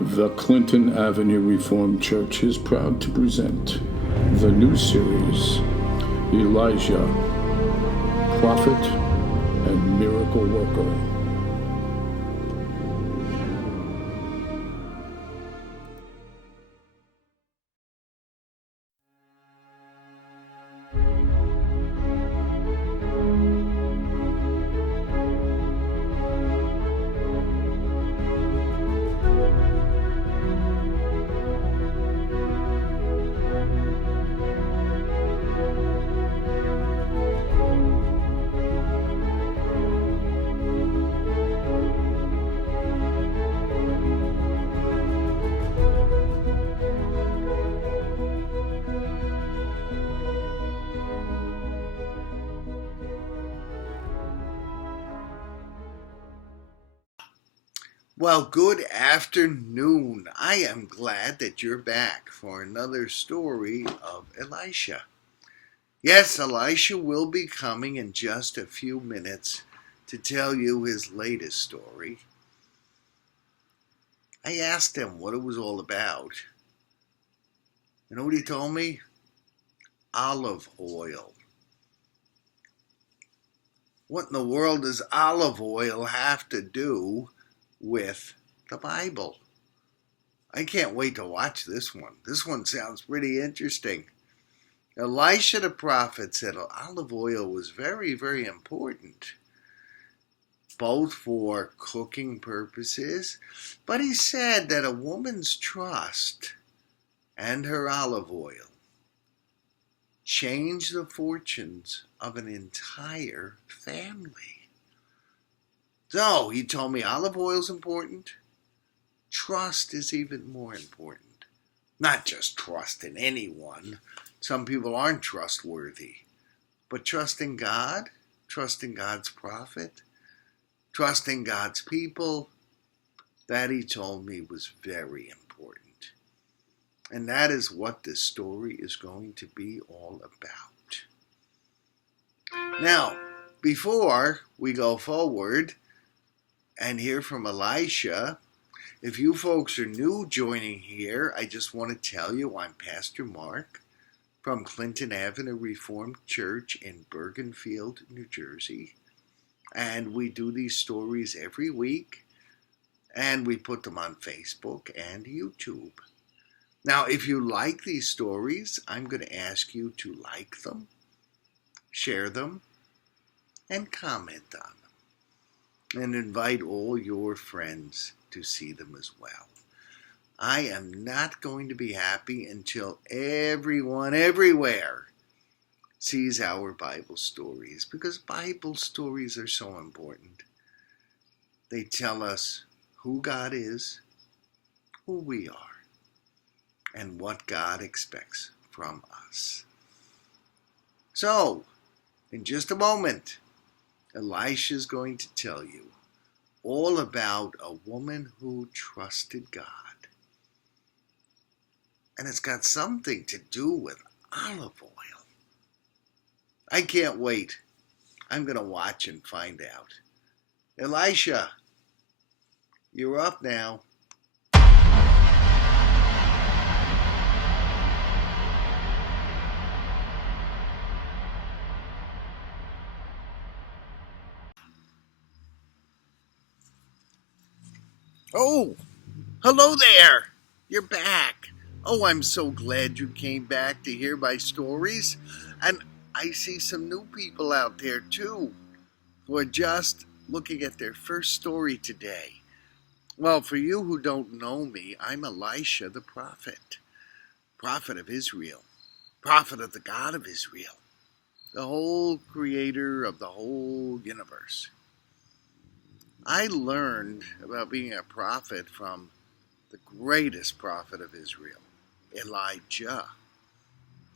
The Clinton Avenue Reformed Church is proud to present the new series, Elijah, Prophet and Miracle Worker. Well, good afternoon. I am glad that you're back for another story of Elisha. Yes, Elisha will be coming in just a few minutes to tell you his latest story. I asked him what it was all about. You know what he told me? Olive oil. What in the world does olive oil have to do with the Bible? I can't wait to watch this one. This one sounds pretty interesting. Elisha the prophet said olive oil was very, very important, both for cooking purposes, but he said that a woman's trust and her olive oil changed the fortunes of an entire family. So he told me olive oil is important. Trust is even more important. Not just trust in anyone. Some people aren't trustworthy. But trusting God, trusting God's prophet, trusting God's people, that he told me was very important. And that is what this story is going to be all about. Now, before we go forward and hear from Elisha, if you folks are new joining here, I just want to tell you I'm Pastor Mark from Clinton Avenue Reformed Church in Bergenfield, New Jersey. And we do these stories every week, and we put them on Facebook and YouTube. Now, if you like these stories, I'm going to ask you to like them, share them, and comment on them. And invite all your friends to see them as well. I am not going to be happy until everyone everywhere sees our Bible stories, because Bible stories are so important. They tell us who God is, who we are, and what God expects from us. So, in just a moment, Elisha is going to tell you all about a woman who trusted God. And it's got something to do with olive oil. I can't wait. I'm going to watch and find out. Elisha, you're up now. Oh, hello there. You're back. Oh, I'm so glad you came back to hear my stories. And I see some new people out there too, who are just looking at their first story today. Well, for you who don't know me, I'm Elisha the prophet of Israel, prophet of the God of Israel, the whole creator of the whole universe. I learned about being a prophet from the greatest prophet of Israel, Elijah.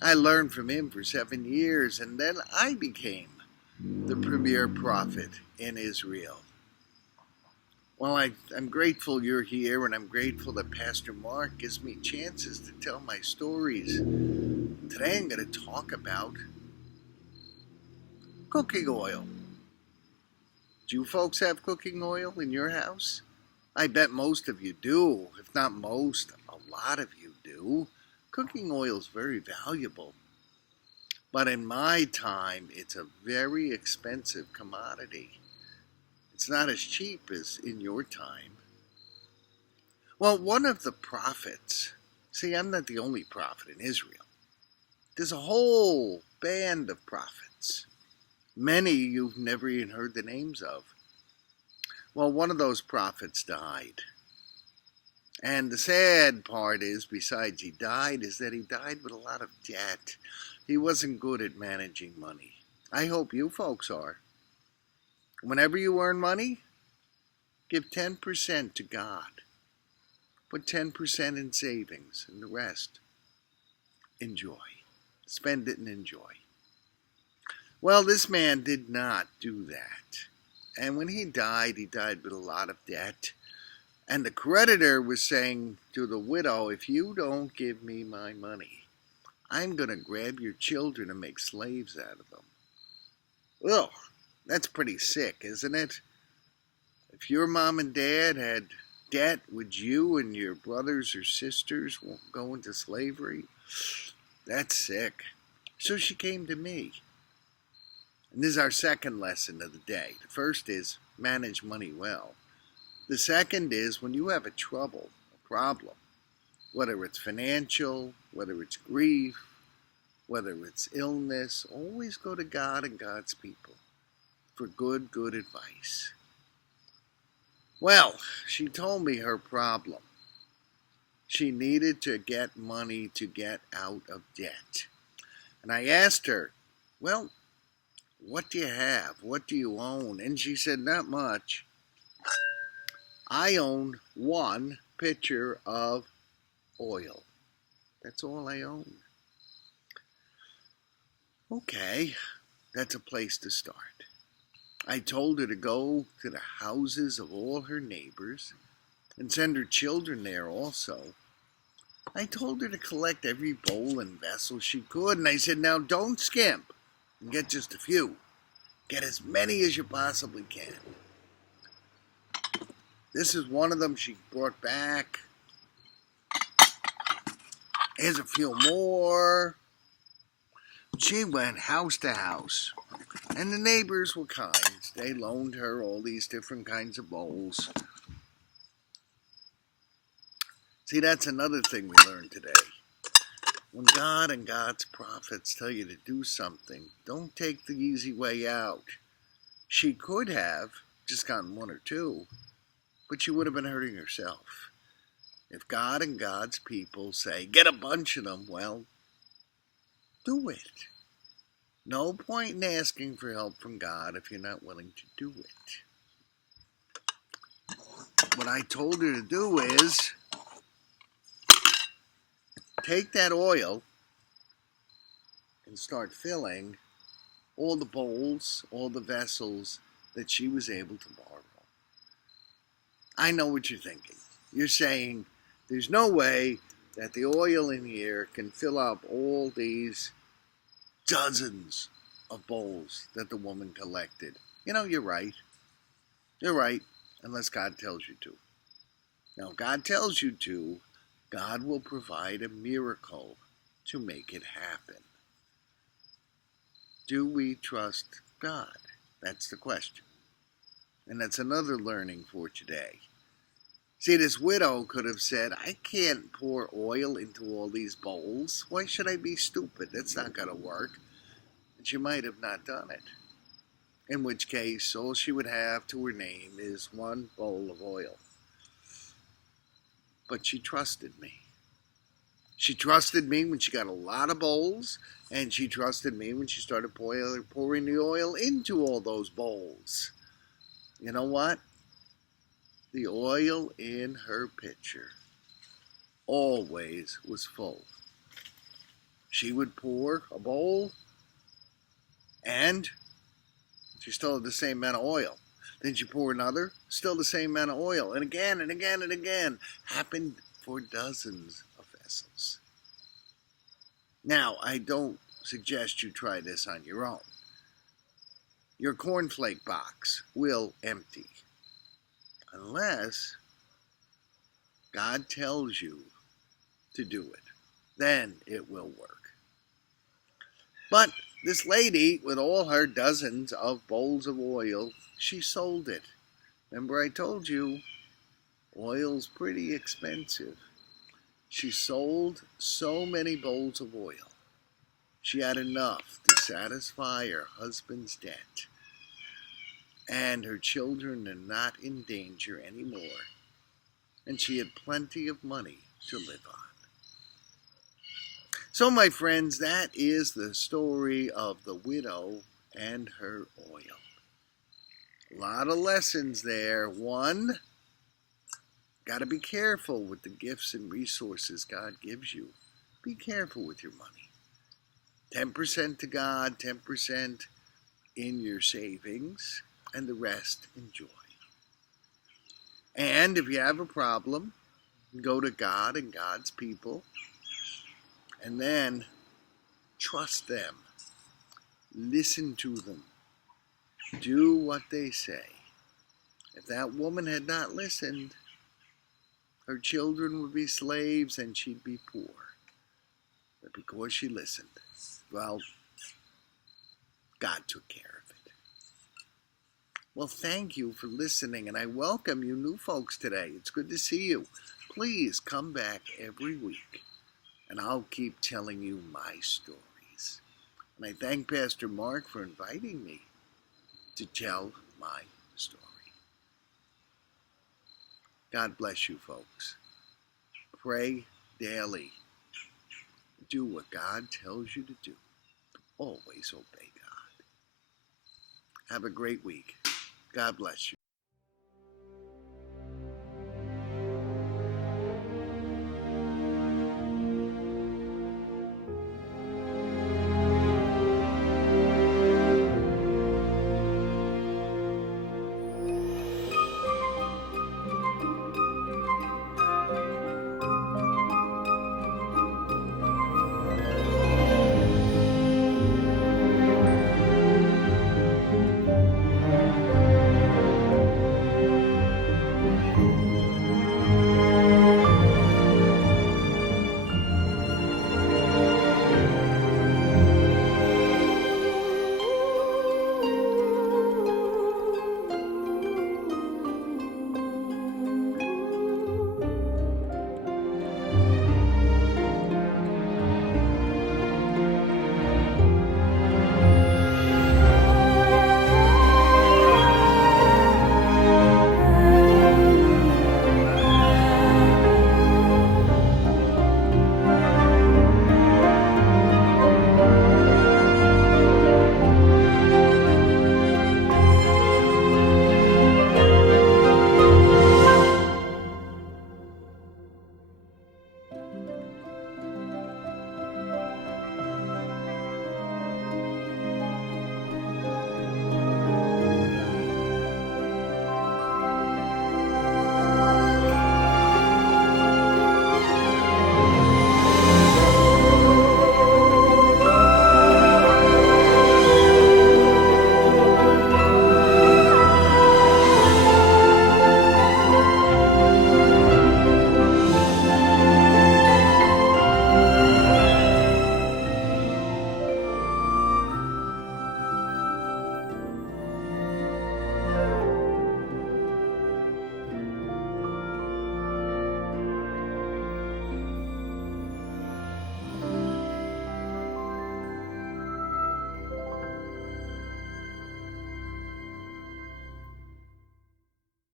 I learned from him for 7 years, and then I became the premier prophet in Israel. Well, I'm grateful you're here, and I'm grateful that Pastor Mark gives me chances to tell my stories. Today I'm going to talk about cooking oil. Do you folks have cooking oil in your house? I bet most of you do. If not most, a lot of you do. Cooking oil is very valuable. But in my time, it's a very expensive commodity. It's not as cheap as in your time. Well, one of the prophets, see, I'm not the only prophet in Israel. There's a whole band of prophets. Many you've never even heard the names of. Well, one of those prophets died. And the sad part is, besides he died, is that he died with a lot of debt. He wasn't good at managing money. I hope you folks are. Whenever you earn money, give 10% to God. Put 10% in savings, and the rest, enjoy. Spend it and enjoy. Well, this man did not do that. And when he died with a lot of debt. And the creditor was saying to the widow, if you don't give me my money, I'm going to grab your children and make slaves out of them. Ugh, that's pretty sick, isn't it? If your mom and dad had debt, would you and your brothers or sisters go into slavery? That's sick. So she came to me. And this is our second lesson of the day. The first is manage money well. The second is when you have a problem, whether it's financial, whether it's grief, whether it's illness, always go to God and God's people for good advice. Well, she told me her problem. She needed to get money to get out of debt. And I asked her, well, what do you have? What do you own? And she said, not much. I own one pitcher of oil. That's all I own. Okay, that's a place to start. I told her to go to the houses of all her neighbors and send her children there also. I told her to collect every bowl and vessel she could, and I said, now don't skimp and get just a few. Get as many as you possibly can. This is one of them she brought back. Here's a few more. She went house to house, and the neighbors were kind. They loaned her all these different kinds of bowls. See, that's another thing we learned today. When God and God's prophets tell you to do something, don't take the easy way out. She could have just gotten one or two, but she would have been hurting herself. If God and God's people say, get a bunch of them, well, do it. No point in asking for help from God if you're not willing to do it. What I told her to do is take that oil and start filling all the bowls, all the vessels that she was able to borrow. I know what you're thinking. You're saying there's no way that the oil in here can fill up all these dozens of bowls that the woman collected. You know, you're right. You're right, unless God tells you to. Now, if God tells you to, God will provide a miracle to make it happen. Do we trust God? That's the question. And that's another learning for today. See, this widow could have said, I can't pour oil into all these bowls. Why should I be stupid? That's not going to work. And she might have not done it. In which case, all she would have to her name is one bowl of oil. But she trusted me. She trusted me when she got a lot of bowls, and she trusted me when she started pouring the oil into all those bowls. You know what? The oil in her pitcher always was full. She would pour a bowl, and she still had the same amount of oil. Then she pour another, still the same amount of oil. And again and again and again. Happened for dozens of vessels. Now, I don't suggest you try this on your own. Your cornflake box will empty. Unless God tells you to do it, then it will work. But this lady, with all her dozens of bowls of oil, she sold it. Remember I told you, oil's pretty expensive. She sold so many bowls of oil. She had enough to satisfy her husband's debt. And her children are not in danger anymore. And she had plenty of money to live on. So, my friends, that is the story of the widow and her oil. A lot of lessons there. One, got to be careful with the gifts and resources God gives you. Be careful with your money. 10% to God, 10% in your savings, and the rest enjoy. And if you have a problem, go to God and God's people, and then trust them. Listen to them. Do what they say. If that woman had not listened, her children would be slaves and she'd be poor. But because she listened, well, God took care of it. Well, thank you for listening, and I welcome you new folks today. It's good to see you. Please come back every week, and I'll keep telling you my stories. And I thank Pastor Mark for inviting me to tell my story. God bless you, folks. Pray daily. Do what God tells you to do. Always obey God. Have a great week. God bless you.